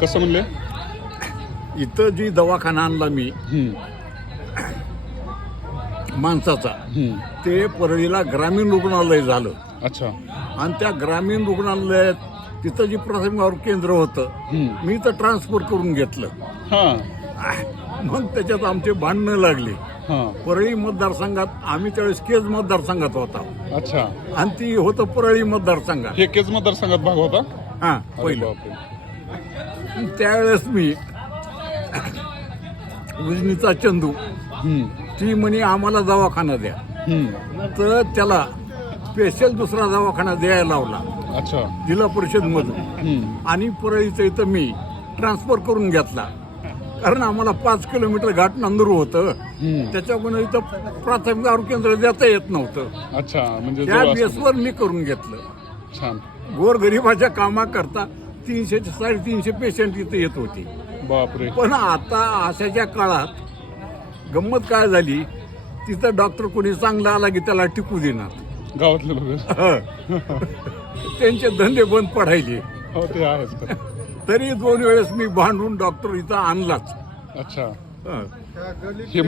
कसं म्हणले? इथं जी दवाखाना आणला मी माणसाचा, ते परळीला ग्रामीण रुग्णालय झालं. अच्छा. आणि त्या ग्रामीण रुग्णालयात तिथं जी प्राथमिक आरोग्य केंद्र होतं, मी तर ट्रान्सफर करून घेतलं. मग त्याच्यात आमचे भांडणं लागले. परळी मतदारसंघात आम्ही त्यावेळेस केज मतदारसंघात होता. अच्छा. आणि ती होतं परळी मतदारसंघात. हे केज मतदारसंघात भाग होता. पहिलं त्यावेळेस मी उजनीचा चंदू ती म्हणे आम्हाला दवाखाना द्या, तर त्याला स्पेशल दुसरा दवाखाना द्यायला लावला. अच्छा. जिल्हा परिषद मधून. आणि परळीचं इथं मी ट्रान्सफर करून घेतला, कारण आम्हाला 5 किलोमीटर घाट नांदूर होतं. त्याच्याकडून इथं प्राथमिक आरोग्य केंद्र देता येत नव्हतं. अच्छा. म्हणजे त्या बेसवर मी करून घेतलं. छान. गोरगरिबाच्या कामाकरता 300 ते 350 पेशंट इथे येत होते. बापरे. पण आता अशाच्या काळात गंमत काय झाली, तिथं डॉक्टर कोणी चांगला आला की त्याला टिकू देणार. गावातले लोक त्यांचे धंदे बंद पडायचे. हो, ते आहेच. तरी 2 वेळेस मी भांडून डॉक्टर इथं आणलाच. अच्छा. हं. हे